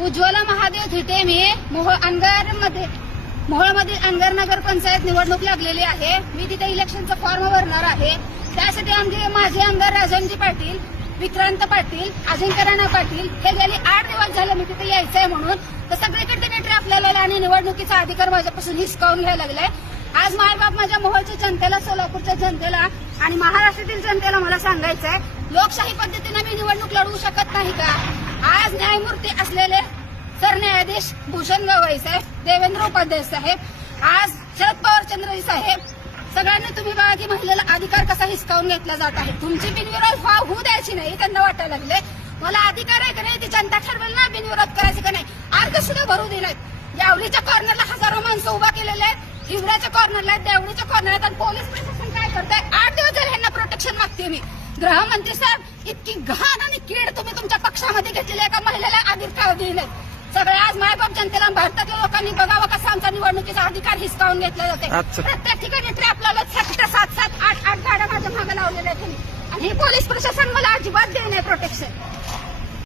उज्ज्वला महादेव थिटे. मी मोहोळमधील अनगर नगर पंचायत निवडणूक लागलेली आहे. मी तिथे इलेक्शनचा फॉर्म भरणार आहे. त्यासाठी आमचे माजी आमदार राजनजी पाटील, विक्रांत पाटील, अजिंक्य राणा पाटील हे गेली 8 दिवस झाले मी तिथे यायचंय म्हणून. तर सगळीकडे त्यांनी ट्रॅप लावलेला आणि निवडणुकीचा अधिकार माझ्यापासून हिसकावून घ्यायला लागलाय. आज मायबाप माझ्या मोहोळच्या जनतेला, सोलापूरच्या जनतेला आणि महाराष्ट्रातील जनतेला मला सांगायचंय, लोकशाही पद्धतीने मी निवडणूक लढवू शकत नाही का? आज न्यायमूर्ती असलेले सरन्यायाधीश भूषण गवई साहेब, देवेंद्र उपाध्याय साहेब, आज शरद पवार चंद्रजी साहेब, सगळ्यांनी तुम्ही बघा की महिलेला अधिकार कसा हिसकावून घेतला जात आहे. तुमची बिनविरोध होऊ द्यायची नाही त्यांना वाटायला लागले. मला अधिकार आहे का नाही ती जनता ठरवेल ना बिनविरोध करायचं का नाही. अर्ज सुद्धा भरू दिलेत. यावलीच्या कॉर्नरला हजारो माणसं उभा केलेले आहेत, हिवऱ्याच्या कॉर्नरला आहेत, देवडीच्या कॉर्नरला आहेत आणि पोलीस प्रशासन काय करताय? 8 दिवस झाले ह्यांना प्रोटेक्शन मागते मी. गृहमंत्री साहेब, इतकी घाण आणि कीड तुम्ही तुमच्या पक्षामध्ये घेतलेली आहे का महिलेला अधिकार दिले? सगळ्या आज मायबाप जनतेला भारतातल्या लोकांनी बघावं कसा आमचा निवडणुकीचा अधिकार हिसकावून घेतला जाते. प्रत्येक ठिकाणी ट्रॅप लावलं. 7, 8 गाड्या माझ्या मागे लावलेल्या आहेत आणि हे पोलीस प्रशासन मला अजिबात देऊ नये प्रोटेक्शन.